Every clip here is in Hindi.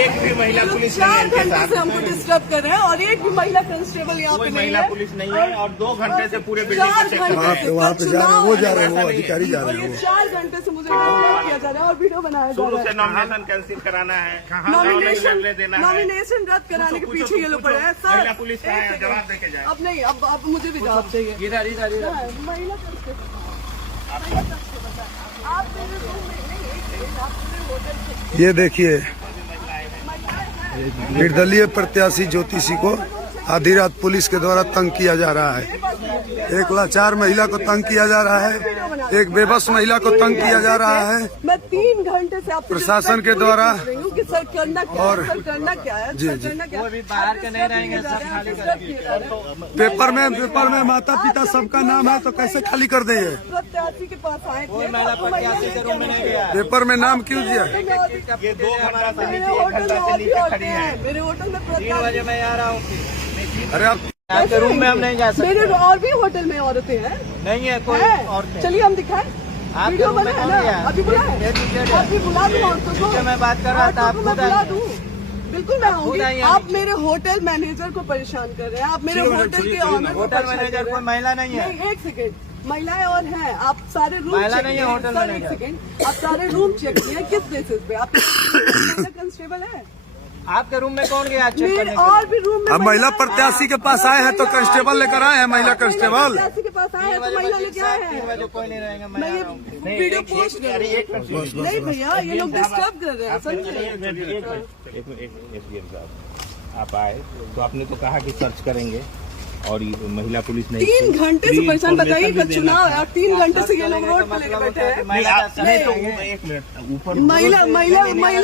एक भी महिला पुलिस नहीं है 4 इनके घंटे साथ। से हमको डिस्टर्ब कर रहे हैं और एक भी महिला कांस्टेबल यहाँ पे कोई नहीं महिला है। पुलिस नहीं है और 2 घंटे से पूरे बिल्डिंग को 4 चेक कर रहे हैं। वहाँ पे जा रहे हैं, वो जा रहे हैं, वो अधिकारी जा और रहे ये हैं। 4 घंटे से मुझे डिस्टर्ब किया जा रहा है और वीडियो बनाया जा शुरू रहा से है। नॉमिनेशन कैंसिल कराना है, नॉमिनेशन देना है। नॉमिनेशन रद्द कराने के पूछो, पीछे ये लोग पड़े हैं सर। महिला पुलिस का है, एक सेकंड। जवाब देके जाए। अब नहीं, अब मुझे भी जवाब चाहिए। हाँ, महिला कांस्टेबल। आप मेरे रूम में नहीं, एक सेकंड, आप मेरे होटल से ये देखिए निर्दलीय प्रत्याशी ज्योति सिंह को आधी रात पुलिस के द्वारा तंग किया जा रहा है। एक लाचार महिला को तंग किया जा रहा है, एक बेबस महिला को तंग किया जा रहा है। मैं 3 घंटे से आपसे प्रशासन के द्वारा कि सर करना क्या और- है, सर करना क्या है, जी, सर जी। करना क्या है। बाहर के नहीं रहेंगे, सब खाली करेंगे। पेपर में माता पिता सबका नाम है तो कैसे खाली कर देंगे? प्रत्याशी के पास आए थे, पेपर में नाम क्यों दिया है? ये 2 घंटा से मेरे नीचे, 1 होटल में घंटा से और भी नीचे औरतें खड़ी हैं, हैं। मेरे होटल में 3 बजे मैं आ रहा हूँ। अरे आप आपके रूम में हम नहीं जा सकते। मेरे और भी होटल में औरतें हैं। नहीं है कोई है? और चलिए हम दिखाएं। आपके वीडियो रूम में बना है कौन ना? गया? अभी बुलाए, अभी बुला दूं औरतों को। जिससे मैं बात कर रहा था, आप औरतों को मैं खुद बुला आइए। दूं। बिल्कुल मैं आऊंगी। आइए आप नीचे। मेरे होटल मैनेजर को परेशान कर रहे हैं, आप मेरे होटल के ऑनर को होटल परेशान कर मैनेजर रहे कोई हैं। महिला नहीं है। नहीं, एक सेकेंड, महिलाएं और हैं। आप सारे रूम महिला चेक नहीं है किए। होटल सर, एक मैनेजर। सेकेंड, आप सारे रूम चेक किए किस बेसिस पे? आप महिला कांस्टेबल है? आपके रूम में कौन गया चेक मेरे करने के और भी रूम में अब महिला प्रत्याशी के पास आए हैं तो कांस्टेबल लेकर आए हैं, महिला कांस्टेबल। प्रत्याशी के पास आए हैं तो महिला लेके आए 3 हैं। बजे कोई नहीं रहेगा। मैं मैं ये आ रहा हूँ। वीडियो पोस्ट कर रही हूँ। नहीं भैया, ये लोग डिस्टर्ब कर रहे हैं। समझे? SDM साहब आप आए तो आपने तो कहा कि सर्च करेंगे और ये महिला पुलिस नहीं 3 घंटे से परेशान, बताइए information भी चुनाव देना है और 3 घंटे से ये लोग रोड पे लेके बैठे हैं। नहीं, आप नहीं तो 1 मिनट ऊपर महिला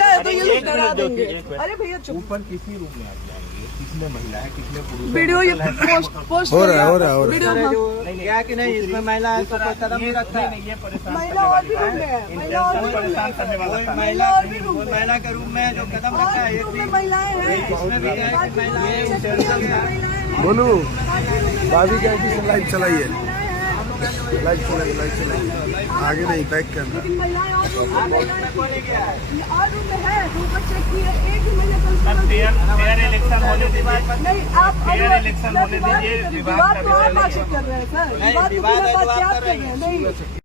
है तो ये लोग एक डरा मिनट देंगे। एक मिनट। अरे भैया चुप। ऊपर किसी रूम में आप जाएंगे, किसमें महिला है किसमें पुरुष है, वीडियो ये होटल है। पोस्ट हो रहा है, हो रहा है, हो रहा है। वीडियो अरे हाँ। जो गया कि नहीं, इसमें महिला है तो कोई कदम नहीं रखता है। ये परेशान महिला और भी रूम में है, महिला और भी रूम परेशान में करने है। वाला था। महिला और भी रूम कोई में है। महिला के रूम में जो कदम रखा है, और एक रूम में भी महिलाएं हैं। इसमें भी है कि महिलाएं बोलू भाभी कैसी से लाइव चलाइए, लाइव चलाइए, आगे नहीं बैक कैमरा। लेकिन महिलाएं और रूम में, महिलाएं और रूम में है। रूम पर चेक किए, एक ही महिला कांस्टेबल फेयर इलेक्शन होने दीजिए। नहीं। आप फेयर इलेक्शन होने दीजिए, विवाद तो आप आशिक कर रहे हैं सर, विवाद तो बिना बात के आप कर रहे हैं। नहीं